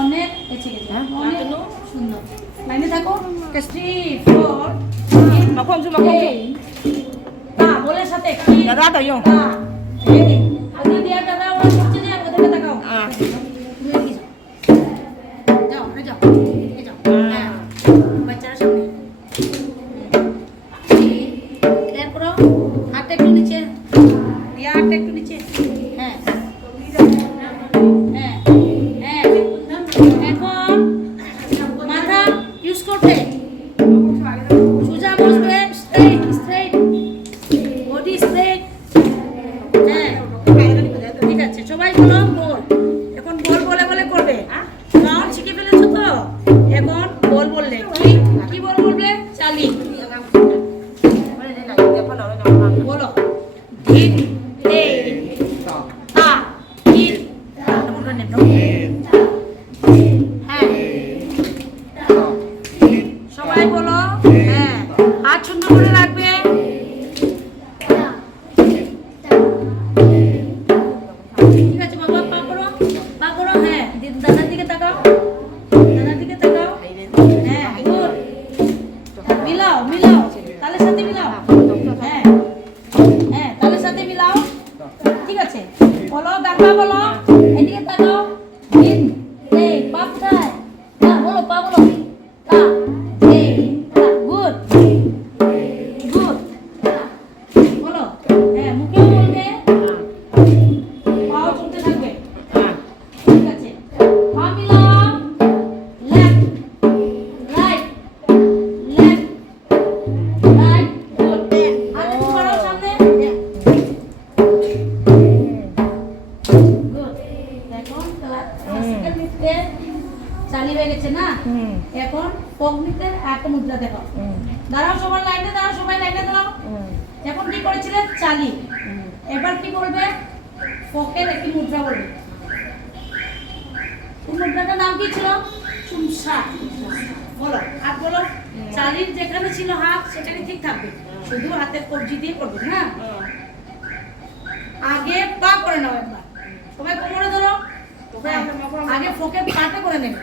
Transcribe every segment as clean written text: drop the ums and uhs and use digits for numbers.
অনেক এসে গেছে, অনেক সুন্দর। লাইনে থাকো। 3 4 বলের সাথে কি দাদা তো ইয়ো এই আগে দিয়া দাদা ওরা করছে যে ওদেরকে তাকাও। যাও না যাও এদিকে যাও। হ্যাঁ বাচ্চারা সামনে ক্লিয়ার করো। হাতটা একটু নিচে দিয়া, হাতটা একটু নিচে। হ্যাঁ হ্যাঁ হ্যাঁ এখন মাথা ইউজ করবে, সোজা বসবে, স্ট্রেট স্ট্রেট বডি স্ট্রেট। হ্যাঁ ঠিক আছে, সবাই বলো বল। এখন বল বলে বলে করবে। কাউন্ট শিখে ফেলেছো তো, এখন বল বললে কি কি বল বলবে? চালি বলো। ধিন দে তা হিন। হ্যাঁ সবাই বলো। হ্যাঁ হাত সুন্দর করে রাখবে। ঠিক আছে বাবা, পা করো পা করো। হ্যাঁ দাদার দিকে তাকাও, দাদার দিকে তাকাও। হ্যাঁ গুড, মিলাও মিলাও, তালের সাথে মিলাও। হ্যাঁ হ্যাঁ তালের সাথে মিলাও। ঠিক আছে বলো, গানটা বলো। এদিকে তাকাও। হিন দে পা কোথায়? না বলো, পা বলো। তা দে তা। গুড গুড বলো। হ্যাঁ মুখেও বলবে, পাও চলতে থাকবে। ঠিক আছে পা মিলাও। Left right left right. Good. হাত একটু বাড়াও সামনে। গুড। এখন সেকেন্ড মিনিটে চালি হয়ে গেছে না? এখন ফোক নিতে একটা মুদ্রা দেখো। দাঁড়াও সবাই লাইনে দাঁড়াও, সবাই লাইনে দাঁড়াও। এখন কি করেছিলেন? চালি। এবার কি বলবে? ফোকের একটি মুদ্রা বলবে। এই মুদ্রাটার নাম কি ছিল? চুমসা। বলো, হাত বলো। চালির যেখানে ছিল হাত সেখানে ঠিক থাকবে, শুধু হাতের কবজি দিয়ে করবে না। আগে পা করে নাও একবার, সবাই কোমরে ধরো। আগে ফোকের পাটা করে নেবে,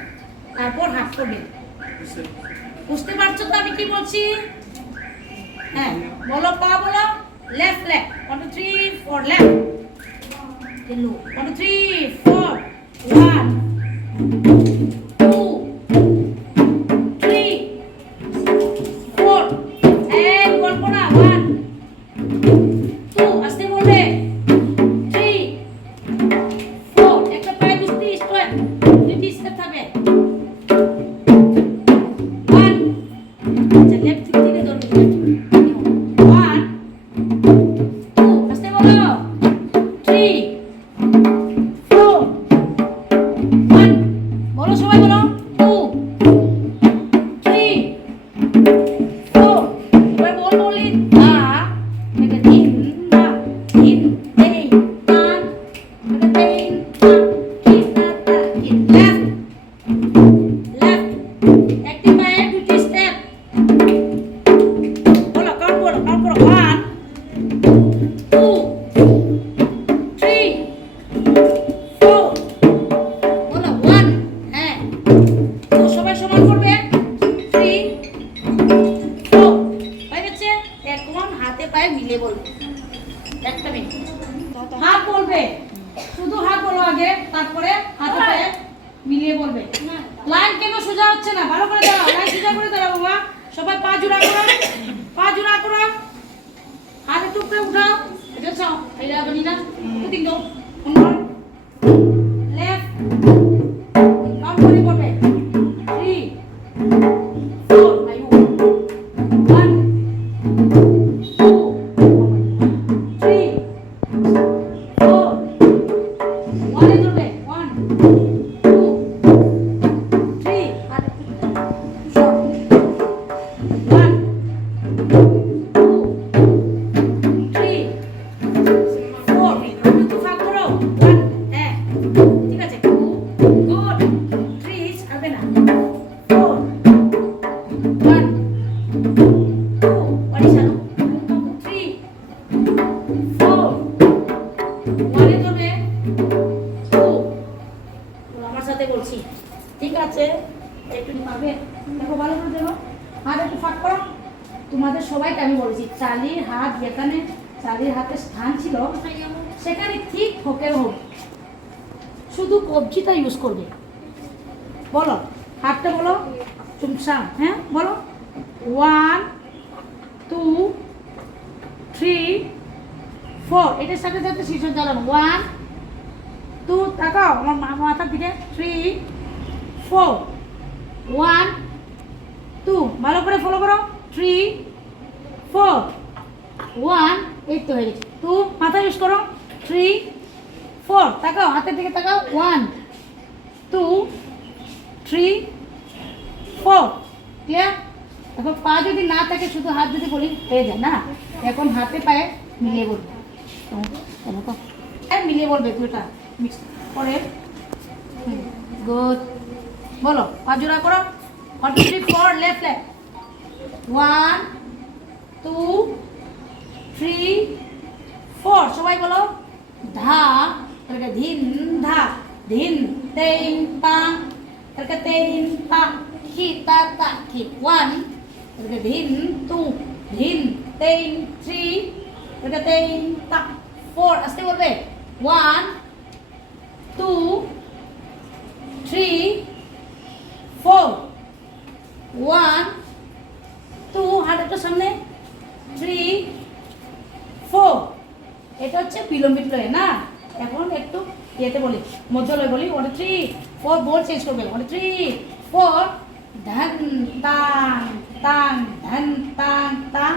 তারপর হাত করবে। বুঝতে পারছো তো আমি কি বলছি? হ্যাঁ বলো, পা বলো। Left left 1 2 3 4 left. 1 2 3 4 1 2 3 4 and গল্প না। 1 2 আস্তে বলবে। 3 4 একটা পায়ে দুটি স্টেপ, দুটি স্টেপ থাকবে। 1 আচ্ছা লেফট থেকে ধরবে। 1 2 আস্তে বলো। 3 4 1 বলো, সবাই বলো। 2 3 4 এবার বল বলি। তা এটা দিন না দিন দেই তান এটা দেই তা কি তা তা কি। লেফট লেফট একটি পায়ে দুটি স্টেপ। বলো, কাউন্ট করো, কাউন্ট করো। 1 2 3 4 বলো। 1 হ্যাঁ তো সবাই সমান করবে। 3 4 হয়ে গেছে। এখন হাতে পায়ে মিলিয়ে বলবে। একটা মিনিট হাত বলবে, শুধু হাত বলো আগে, তারপরে হাতে পায়ে মিলিয়ে বলবে। লাইন কেন সোজা হচ্ছে না? ভালো করে দাঁড়াও, লাইন সোজা করে দাঁড়াও বাবা। সবাই পা জোড়া করো, পা জোড়া করো। হাতে টুকরে উঠাও। এটা চাও এটা বনি না কুতিং দাও। লেফট কাউন্ট করে করবে। 3 4 আয়ু 1 2 3 4 ওয়ানে ধরবে। 1 2 3 আর শর্ট 1 2 3 4 একটু ফাঁক করো। সাথে বলছি, ঠিক আছে? একটু পাবে, দেখো ভালো করে দেখো, হাত একটু ফাঁক করো। তোমাদের সবাইকে আমি বলেছি চালির হাত যেখানে চালির হাতের স্থান ছিল সেখানে ঠিক ঠোকের হোক, শুধু কবজিটা ইউজ করবে। বলো হাতটা বলো চুমসা, হ্যাঁ বলো 1 2 3 4, এটার সাথে সাথে শীর্ষ চালানো 1 2, তাকাও আমার মাথার দিকে 3 4 1 2, ভালো করে ফলো করো 3 4 1, এই তো হয়ে গেছে। 2 মাথা ইউজ করো 3 4, তাকাও হাতের দিকে তাকাও 1 2 3 4, ক্লিয়ার? এখন পা যদি না থাকে শুধু হাত যদি বলি হয়ে যায় না, এখন হাতে পায়ে মিলিয়ে বলবে, মিলিয়ে বলবে দুটা মিক্স করে। গুড, বলো পা জোড়া করো 1 2 3 4, লেফট লেফট 1 2 3 4, সবাই বলো ধা, তারপরে ধিন ধা ধিন তেইন পা, তারপরে তেইন পা খিতা তা খিত 1, তারপরে ধিন টু ধিন তেইন 3, তারপরে তেইন তা 4, আস্তে বলবে 1 2 3 4 1 2, হাতটা সামনে 3 4, এটা হচ্ছে বিলম্বিত লয় না। এখন একটু ইয়েতে বলি মধ্য লয় বলি 1 3 4, বোর্ড চেঞ্জ করবে 1 3 4, ধন তাং তাং ধন তাং তাং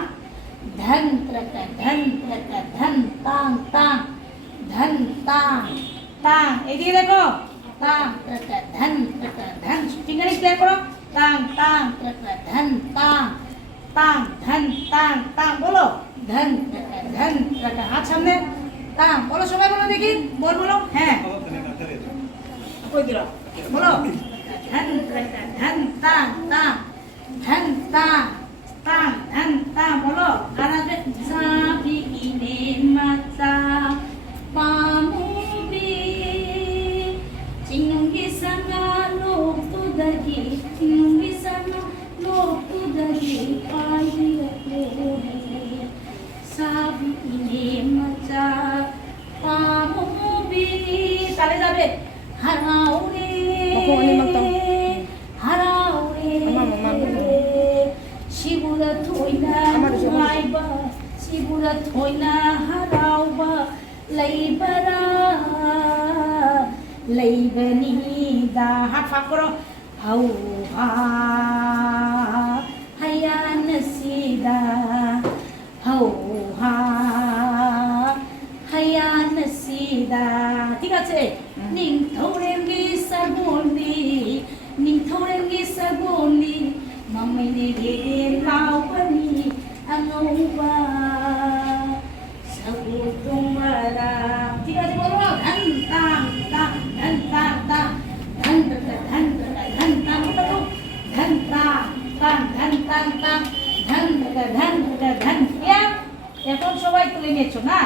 ধন ত্রকা ধন ত্রকা ধন তাং তাং ধন তাং তাং, এদিকে দেখো তাং ত্রকা ধন ত্রকা ধন, ফিঙ্গারে ক্লিয়ার করো তাং তাং ত্রকা ধন তাং তাং ধন তাং তাং, বলো ধন ত্রকা ধন ত্রকা, হাত সামনে তাং, বলো সবাই বলো দেখি, বল বলো, হ্যাঁ কই দিল, বলো ধন ত্রকা ধন তাং তাং ধন তাং তাং ধন তাং, বলো আর আসবে সাবি ইনে মাচা পামুবি চিনুঙ্গি সানা লোক তো দহি, চিনুঙ্গি সানা লোক তো দহি পাই সাবি ইনে মাচা পামুবি, তালে যাবে হারাও রে হারাও রে শিবুরা থইনা লাইবা, শিবুরা থইনা হারাওবা লাইবারা লাইবনি দা, হাত ফাঁক করো হাউ হা হায়া নসিদা হাউ হা হায়া নসিদা, ঠিক আছে? নিং থৌরেঙ্গি সাগুনি নিং থৌরেঙ্গি সাগুনি মামাইনে গে লাউ পানি আঙৌবা সাগু তোমারা, ঠিক আছে? বলো ধন তাং তাং ধন তাং তাং ধন ধন ধন তাং, বলো ধন তাং তাং ধন তাং তাং ধন ধন ধন, এখন সবাই তুলে নিয়েছো না?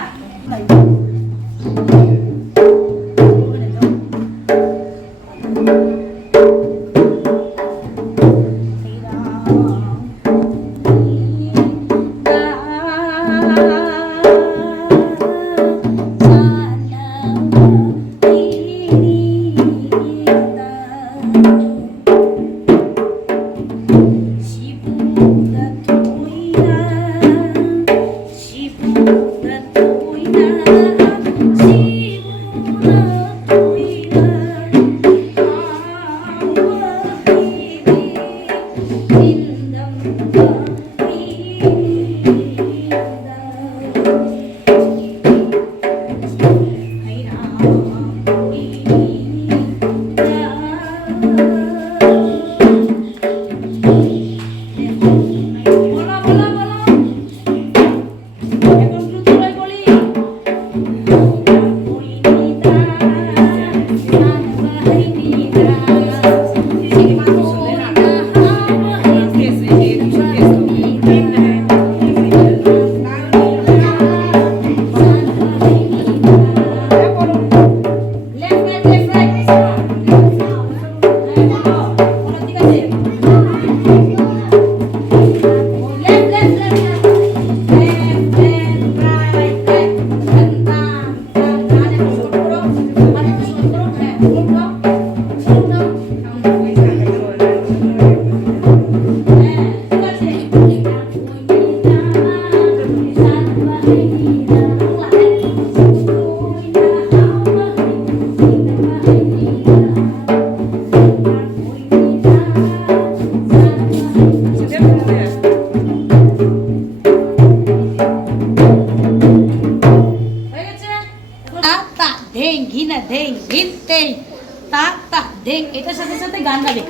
তা ঢেং, এটার সাথে সাথে গান গাবে।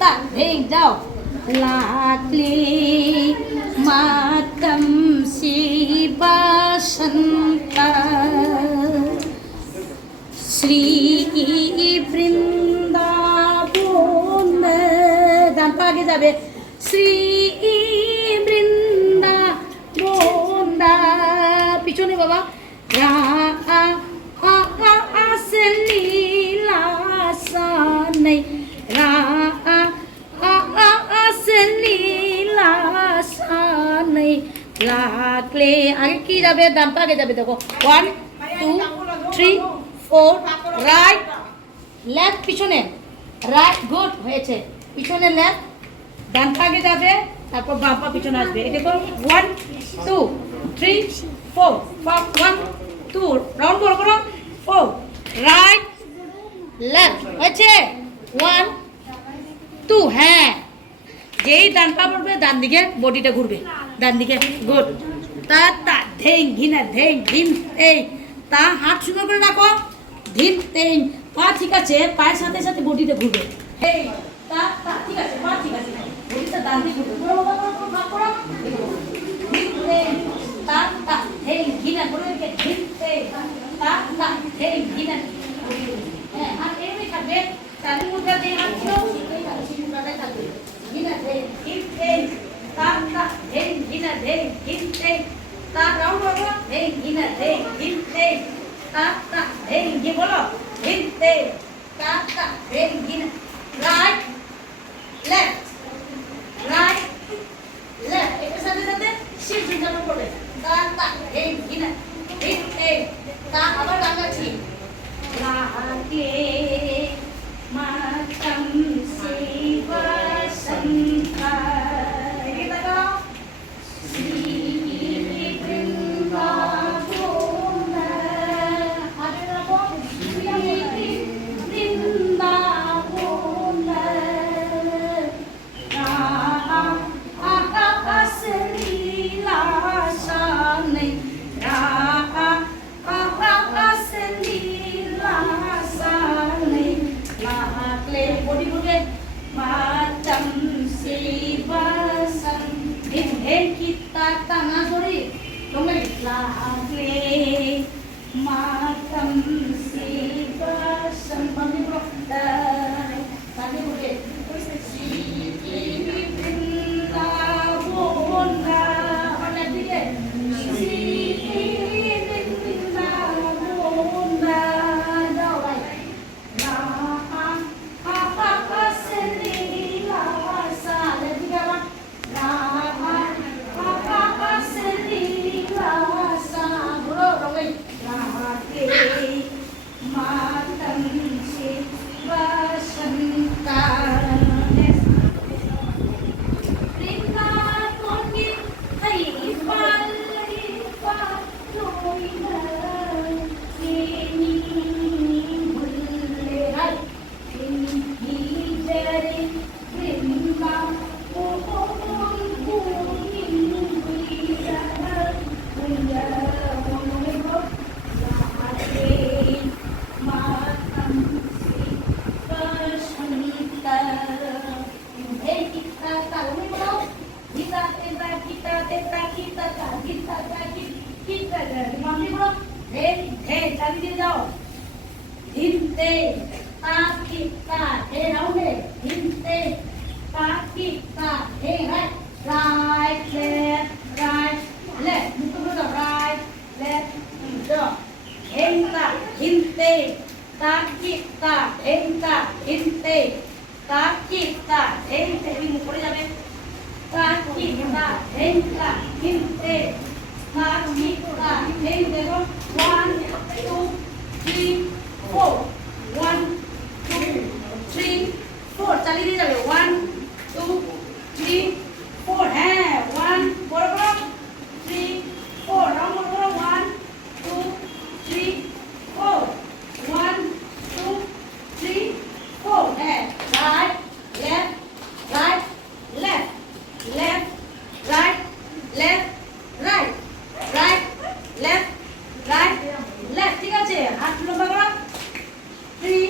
তা ঢেং যাও। লাকলি মাতম শিবাসন্তা শ্রী বৃন্দাবন, গান পা আগে যাবে। শ্রী বৃন্দাবন, পিছনে বাবা। রা আসেন লীলাসানে, রা আসেন লীলাসানে লাগলে। আগে কি যাবে? ডান পা আগে যাবে। দেখো 1 2 3 4, রাইট লেফট, পিছনে রাইট, গুড হয়েছে। পিছনে লেফট, ডান পা আগে যাবে, তারপর বাম পা পিছনে আসবে। এটা দেখো 1 2 3 4 5 1 2, রাউন্ড বড় করো। 4 রাইট লেফট হয়েছে। 1 2, হ্যাঁ। যেই ডান পা পড়বে ডান দিকে বডিটা ঘুরবে, ডান দিকে, গুড। তা তা ঢেং ঘিনা, ঢেং ঘিন এই। তা হাত সুন্দর করে রাখো। ধিন তেং, পা ঠিক আছে, পায়ের সাথে সাথে বডিটা ঘুরবে। এই তা তা ঠিক আছে, পা ঠিক আছে, বডিটা ডান দিকে ঘুরবে। পুরো বাবা পুরো ভাগ করো। ধিন তেং তা তা ঢেং ঘিনা, বলে রেখে ধিন তেং তা তা ঢেং ঘিনা। হ্যাঁ, আর এমনি থাকবে। চারি মুদ্রা যে হাত ছিল সেই মুদ্রাটাই থাকবে। ঘিনা ঢেং ধিন তেং তা তা ঢেং ঘিনা, ঢেং ধিন তেং তা, রাউন্ড করো। ঢেং ঘিনা, ঢেং ধিন তেং তা তা ঢেং ঘি, বলো ধিন তেং তা তা ঢেং ঘিনা। রাইট লেফট, রাইট লেফট, এটার সাথে সাথে শিব ঝুঁকানো পড়বে। তা তা ঢেং ঘিনা, ধিন তেং তা, আবার গাচ্ছি। লাকে মাতম শিবাসন্তা, এদিকে তাকাও। শ্রী বৃন্দাবন, আগে রাখো। শ্রী বৃন্দাবন, আসেন লীলাসানে, আসেন লীলাসানে লাগলে, বডি ঘুরবে। মাতম শিবাসন, ঢেং কিতা টানা ধরি তোমরা। লাগলে মাতম শিবাসন, বামে পুরো বামে ঘুরবে। শ্রী বৃন্দাবন, আবার লেফট দিকে। শ্রী বৃন্দাবন, যাও রাইট। আসেন লীলাসা, লেফট দিকে আবার। আসেন লীলাসা, বলো রঙে। লাগে মাতম শিবাসন্তা, বৃন্দাবন কি হই পাল লোইনা, nini ভুলে হাই হিজরে বৃন্দাবন পুরিন বুইরা বুইরা বলে গো। লাগে মাতম শিবাসন্তা, এই কিতা তালমে বলো। গীতা তেতা গীতা তেতা গীতা তা গীতা তা গীতা তা, মামলি বলো। ঢে ঢে, চাবি দিয়ে যাও। ধিন তেং তা কিতা, ঢে রাউন্ডে। ধিন তেং তা কিতা, ঢে রাইট, রাইট লেফট, মুখ করে দাও। রাইট লেফট, যাও। ঢেং তা ধিন তেং তা কিতা, ঢেং তা ধিন তেং তা কিতা, ঢেং তেং, মুখ করে যাবে। তা কিতা ঢেং তা ধিন তেং তা কিতা, ঢেং দেখো। 1 2 3 4, 1 2 3 4, চালিয়ে দিয়ে যাবে। 1 2 3 4, হ্যাঁ 1 বড় বড় 3 4, রাউন্ড করো। 1 2 3 4, 1 2 3 4, হ্যাঁ। Right left, right left, left right, left right, right left, right left, ঠিক আছে। হাত লম্বা করো। 3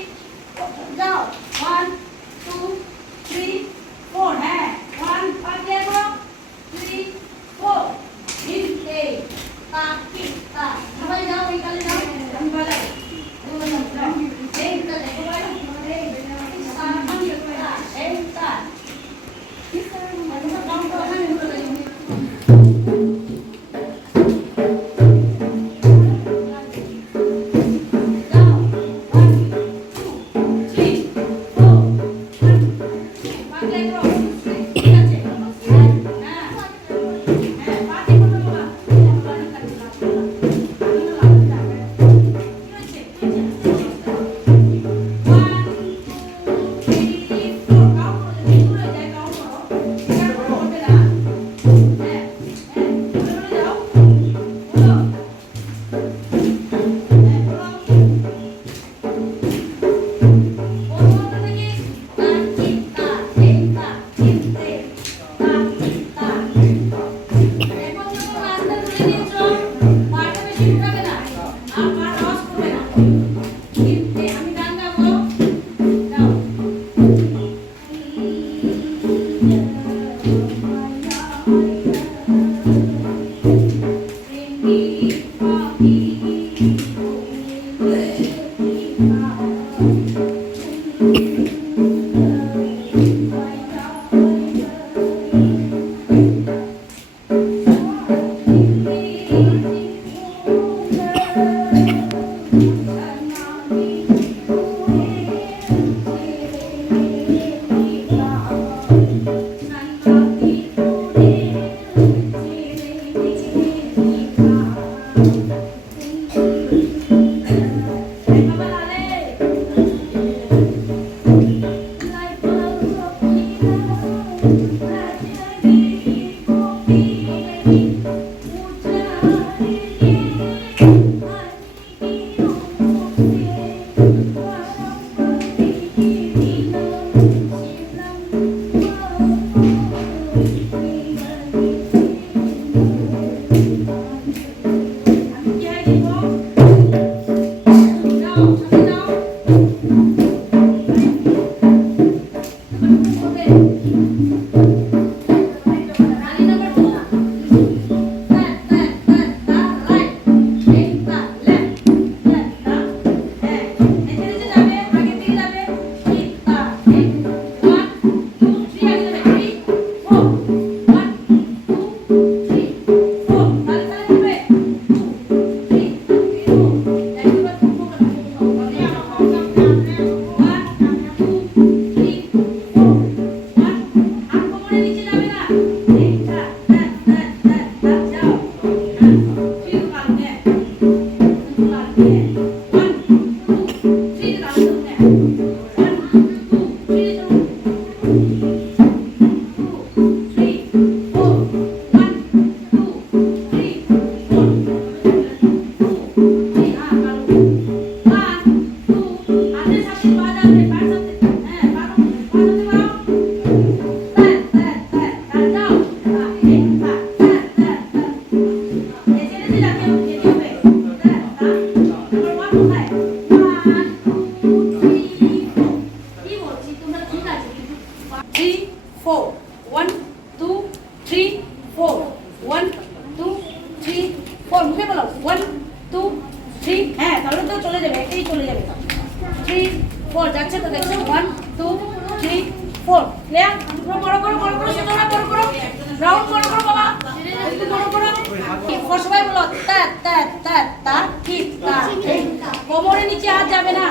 কোমরের নিচে হাত যাবে না।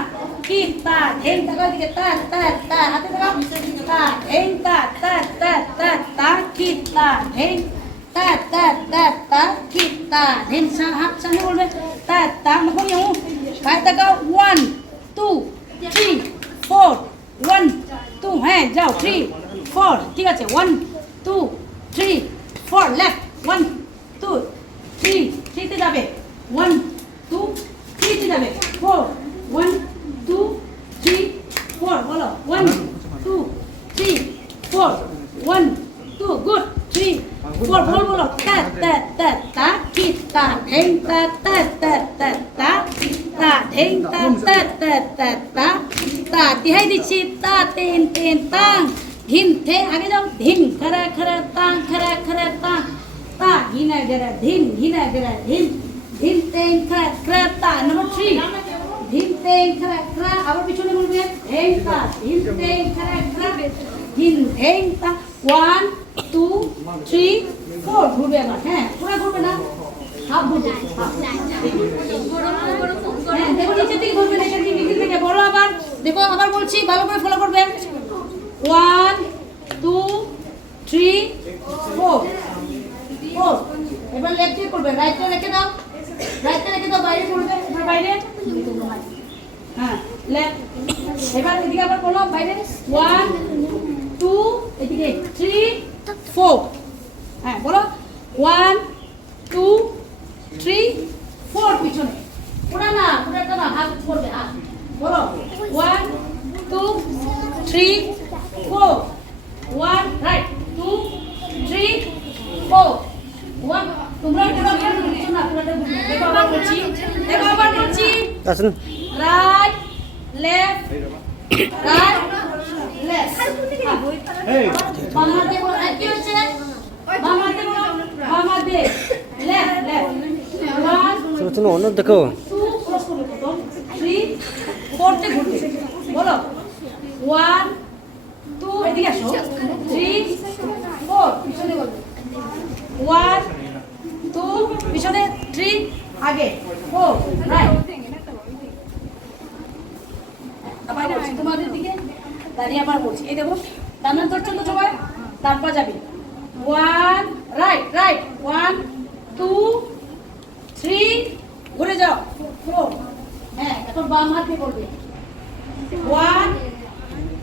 কি তা ঢেং টাকা দিকে তা তা তা হাতে দাও তা ঢেং তা তা তা তা তা কি তা ঢেং তা তা তা তা কি তা ঢেং হাত সামনে বলবে তা তা মুখ ইউ গায়ে তাকাও 1 2 3 4 1 2 হ্যাঁ যাও 3 4 ঠিক আছে 1 2 3 4 লেফট 1 2 3 3 তে যাবে 1 2 3 তে যাবে 4 1 2 3 4 বলো 1 2 3 4 1 2 গুড 3 4 বল বলো তা তা তা তা কি তা ঢেং তা তা তা তা তা তা ঢেং তা তা তা তা তা তা তিহাই দিচ্ছি তা তেন তেন তাং ধিন থে আগে যাও ধিন খরা খরা তাং খরা খরা তাং তা হিনা গরা ধিন হিনা গরা ধিন ধিন তেন খরা খরা তা নাম্বার 3 ধিন তেন খরা খরা আবার পিছনে বলবেন ঢেং তা ধিন তেন খরা খরা ধিন ঢেং তা 1 2 3 4 ঘুরবে আবার হ্যাঁ পুরো ঘুরবে না হাফ ঘুরবে হ্যাঁ দেখো নিচে থেকে ঘুরবে না এখান থেকে বড় আবার দেখো আবার বলছি ভালো করে ফলো করবেন 1 2 3 4 এবার লেফট দিয়ে করবে রাইটে রেখে দাও বাইরে করবে এবার বাইরে হ্যাঁ লেফট এবার এদিকে আবার বলো বাইরে 1 2 এদিকে 3 4 হ্যাঁ বলো 1 2 3 4 পিছনে পুরা না হাত করবে হাত বলো 1 2 3 4 1 রাইট 2 3 4 1 তোমরা পুরো কিছু না পুরোটা দেখো আবার বলছি আসুন রাইট লেফট রাইট লেফট এই বামাতে বলো কি হচ্ছে বামাতে বলো বামাতে লেফট লেফট 1 শুনো অন্য দেখো 2 ক্রস করবে 3 4 তে ঘুরবে বলো 1 1 2 এদিকে আসো 3 4 পিছনে বলবে 1 2 পিছনে 3 আগে 4 রাইট আবার বলছি তোমাদের দিকে দাঁড়িয়ে আবার বলছি এই দেখো ডানার ধরছো তো সবাই তারপর যাবে 1 রাইট রাইট 1 2 3 ঘুরে যাও 4 হ্যাঁ এখন বাম হাত দিয়ে বলবে 1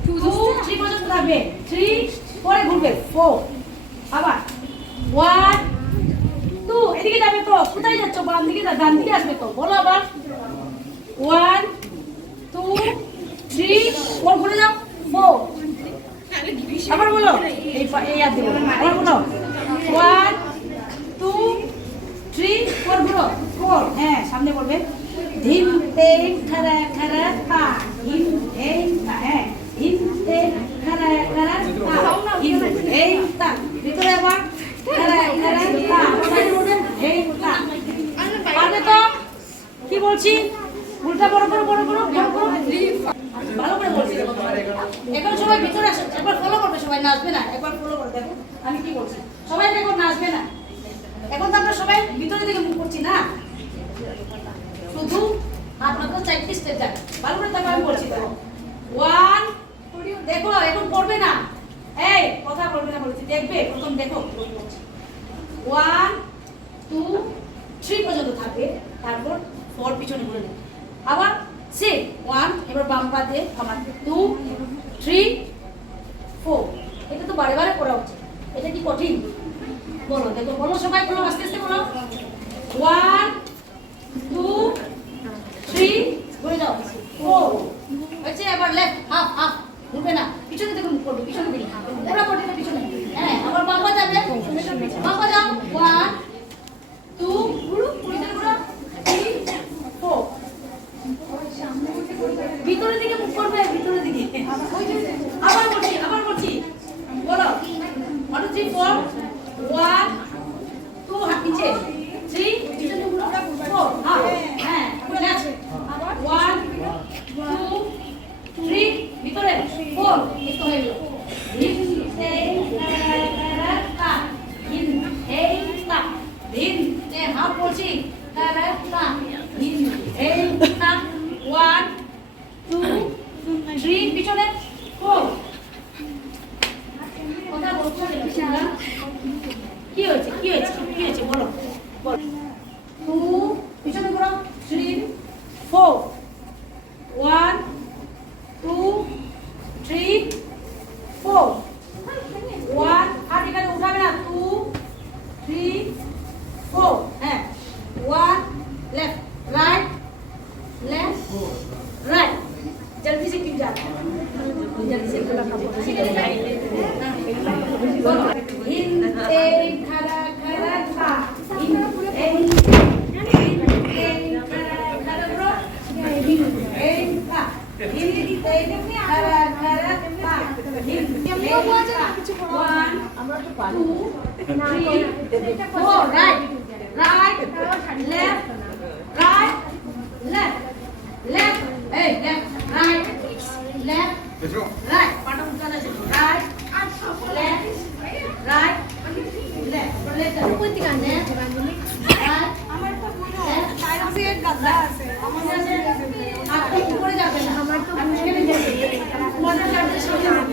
2 3 পর্যন্ত থাকবে 3 পরে ঘুরবে 4 আবার 1 2 এদিকে যাবে তো কোথায় যাচ্ছ বাম দিকে না ডান দিকে আসবে তো বলো আবার 1 2 3 4 ঘুরে যাও 4 আবার বলো এই হাত দিয়ে আবার বলো 1 2 3 4 ঘুরো 4 হ্যাঁ সামনে বলবে ধিম তেং খারা খারা তা হিম এই তা হ্যাঁ হিম তেং খারা খারা তা হিম এই তা ভিতরে আবার খারা খারা তা ওটাই বলবে এই তা পারবে তো কি বলছি উল্টা বড় বড় বড় বড় বড় বড় ভালো করে বলছি এখন সবাই ভিতরে আসো একবার ফলো করবে সবাই নাচবে না একবার ফলো করে দেখো আমি কি বলছি সবাই এখন নাচবে না এখন তো আমরা সবাই ভিতরে দিকে মুখ করছি না শুধু আপনার তো 4টি স্টেপ যাবে ভালো করে তারপর আমি বলছি দেখো 1 দেখো এখন পড়বে না এই কথা বলবে না বলছি দেখবে প্রথম দেখো 1 2 3 পর্যন্ত থাকবে তারপর 4 পিছনে ঘুরে নেবে আবার 6 1 এবার বাম পা দিয়ে আমার 2 3 4 এটা তো বারে বারে করা উচিত এটা কি কঠিন বলো দেখো বলো সবাই বলো আস্তে আস্তে বলো 1 2 3 ঘুরে যাও 4 হচ্ছে এবার লেফট হাফ হাফ ঘুরবে না পিছনে দেখো মুখ করবে পিছনে দিকে পুরো বডিটা পিছনে হ্যাঁ আবার বাম পা যাবে বাম পা যাও 1 2 ঘুরো পিছনে ঘুরো 3 4 ভিতরের দিকে মুখ করবে ভিতরের দিকে আবার বলছি বলো 1 2 3 4 1 2 হাত নিচে 3 পিছনে ঘুরো 4 হাফ হ্যাঁ নেক্সট 1 2 3 ভিতরে 4 একটু হয়ে গেল হিম তে তা হিম এই তা হিম তে হাফ বলছি তা হিম এই তা 1 2 3 পিছনে 4 কথা বলছো না কি হয়েছে বলো 2 পিছনে ঘুরো 3 4 1 2 3 4 1 হাত এখানে উঠাবে না 2 3 4 হ্যাঁ 1 लेफ्ट राइट जल्दी से क्यों जाता है जल्दी से बोला हिंद ए खरा खरा था हिंद ए खरा खरा ब्रो हिंद ए था हिंद ए खरा खरा था हिंद ए वन আমরা তো পারি 2 3 4 right left right left hey left right পাটা উল্টানো আছে right left left কোন দিকে আনে right আমার তো মনে হয় তার আছে এক গাদা আছে আমার আছে আপনি উপরে যাবেন আমার তো বুঝে যাবে মনে করতে সবাই